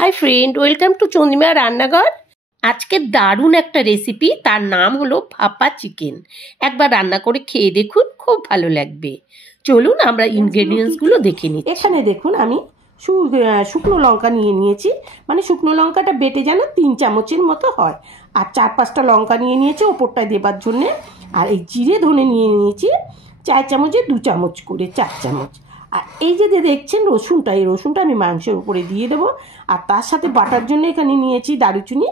Hi friend, welcome to Chandrima রান্নাঘর। আজকে দারুণ একটা রেসিপি, তার নাম হলো ভাপা চিকেন। একবার রান্না করে খেয়ে দেখুন, খুব ভালো লাগবে। চলুন আমরা ইনগ্রেডিয়েন্টসগুলো দেখে নিই। এখানে দেখুন আমি শুকনো লঙ্কা নিয়ে নিয়েছি, মানে শুকনো লঙ্কাটা বেটে যেন 3 চামচের মতো হয়। আর 4-5টা লঙ্কা নিয়ে নিয়েছি ওপরটায় দেবার জন্যে। আর এই জিরে ধনে নিয়ে নিয়েছি 4 চামচে 2 চামচ করে, 4 চামচ। আর এই যে দেখছেন রসুনটা, এই রসুনটা আমি মাংসের উপরে দিয়ে দেবো। আর তার সাথে বাটার জন্য এখানে নিয়েছি দারুচিনি,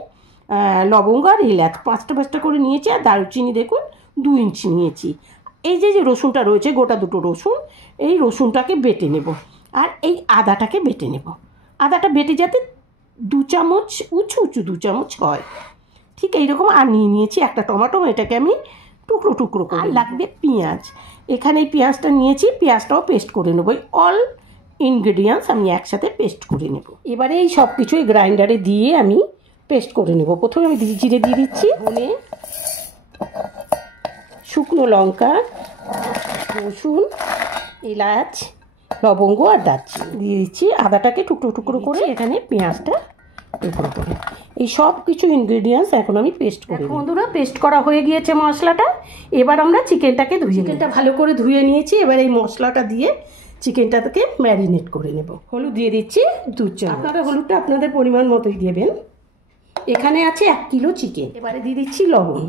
লবঙ্গ আর এলাচ 5টা করে নিয়েছি। আর দারুচিনি দেখুন 2 ইঞ্চি নিয়েছি। এই যে রসুনটা রয়েছে, গোটা 2টো রসুন, এই রসুনটাকে বেটে নেব। আর এই আদাটাকে বেটে নেব। আদাটা বেটে যাতে 2 চামচ উঁচু 2 চামচ হয়, ঠিক এইরকম। আর নিয়ে নিয়েছি একটা টমেটো, এটাকে আমি টুকরো টুকরো করে। আর লাগবে পেঁয়াজ, এখানে এই পেঁয়াজটা নিয়েছি, পেঁয়াজটাও পেস্ট করে নেবো। অল ইনগ্রেডিয়েন্টস আমি একসাথে পেস্ট করে নেব। এবারে এই সব কিছুই গ্রাইন্ডারে দিয়ে আমি পেস্ট করে নেব। প্রথমে আমি জিরে দিয়ে দিচ্ছি, ধনে, শুকনো লঙ্কা, রসুন, এলাচ, লবঙ্গ আর দারচিনি দিয়ে দিচ্ছি। আদাটাকে টুকরো টুকরো করে, এখানে পেঁয়াজটা টুকরো করে, এই সব কিছু ইনগ্রেডিয়েন্টস এখন আমি পেস্ট করি। বন্ধুরা, পেস্ট করা হয়ে গিয়েছে মশলাটা। এবার আমরা চিকেনটাকে চিকেনটা ভালো করে ধুয়ে নিয়েছি। এবার এই মশলাটা দিয়ে চিকেনটাকে ম্যারিনেট করে নেব। হলুদ দিয়ে দিচ্ছি 2 চামচ। আপনারা হলুদটা আপনাদের পরিমাণ মতোই দেবেন। এখানে আছে 1 কিলো চিকেন। এবারে দিয়ে দিচ্ছি লবণ।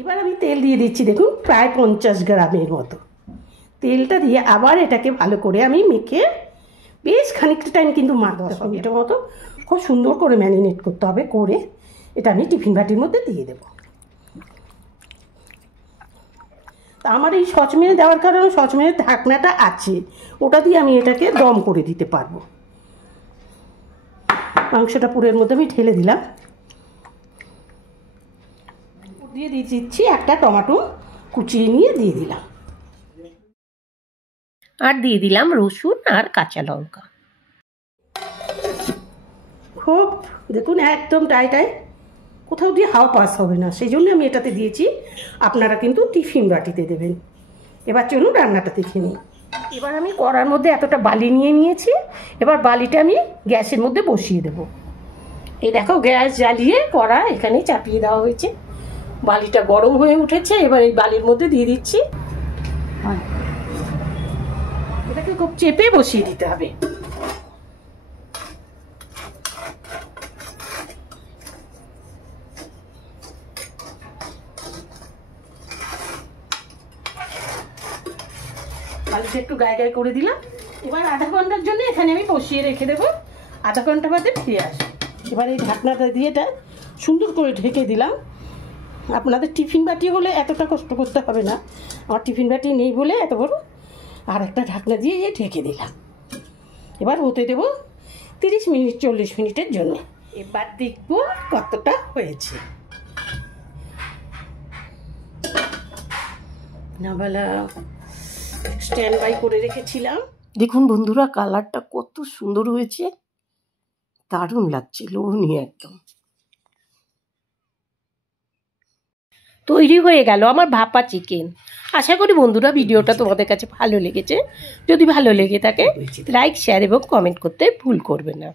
এবার আমি তেল দিয়ে দিচ্ছি, দেখুন প্রায় 50 গ্রামের মতো। তেলটা দিয়ে আবার এটাকে ভালো করে আমি মেখে বেশ খানিকটা টাইম কিন্তু 10 মিনিটের মতো খুব সুন্দর করে ম্যারিনেট করতে হবে। করে এটা আমি টিফিন বাটির মধ্যে দিয়ে দেবো। তা আমার এই সচমেনে দেওয়ার কারণে সচমেনের ঢাকনাটা আছে, ওটা দিয়ে আমি এটাকে দম করে দিতে পারবো। মাংসটা পুরের মধ্যে আমি ঢেলে দিলাম। দিয়ে দিচ্ছি একটা টমেটো কুচিয়ে নিয়ে দিয়ে দিলাম। আর দিয়ে দিলাম রসুন আর কাঁচা লঙ্কা। খুব দেখুন একদম টাইটাই, কোথাও দিয়ে হাওয়া পাস হবে না, সেই জন্য আমি এটাতে দিয়েছি। আপনারা কিন্তু টিফিন বাটিতে দেবেন। এবার চলুন রান্নাটা দেখে নিই। এবার আমি কড়ার মধ্যে এতটা বালি নিয়ে নিয়েছি। এবার বালিটা আমি গ্যাসের মধ্যে বসিয়ে দেব। এই দেখো গ্যাস জ্বালিয়ে কড়া এখানে চাপিয়ে দেওয়া হয়েছে। বালিটা গরম হয়ে উঠেছে। এবার এই বালির মধ্যে দিয়ে দিচ্ছি। এটাকে খুব চেপে বসিয়ে দিতে হবে। বালিটা একটু গায়ে গায়ে করে দিলাম। এবার আধা ঘন্টার জন্য এখানে আমি বসিয়ে রেখে দেবো। আধা ঘন্টা বাদে ফিরে আসি। এবার এই ঢাকনাটা দিয়ে এটা সুন্দর করে ঢেকে দিলাম। আপনাদের টিফিন বাটি হলে এতটা কষ্ট করতে হবে না, আমার টিফিন বাটি নেই বলে এত বড় আর একটা ঢাকনা দিয়ে ঢেকে দিলাম। এবার হতে দেবো 30 মিনিট 40 মিনিটের জন্য। এবার দেখবো কতটা হয়েছে। না বলা স্ট্যান্ড বাই করে রেখেছিলাম। দেখুন বন্ধুরা, কালারটা কত সুন্দর হয়েছে, দারুণ লাগছে, লোভনীয় একদম। তৈরি হয়ে গেল আমার ভাপা চিকেন। আশা করি বন্ধুরা ভিডিওটা তোমাদের কাছে ভালো লেগেছে। যদি ভালো লেগে থাকে লাইক, শেয়ার এবং কমেন্ট করতে ভুল করবে না।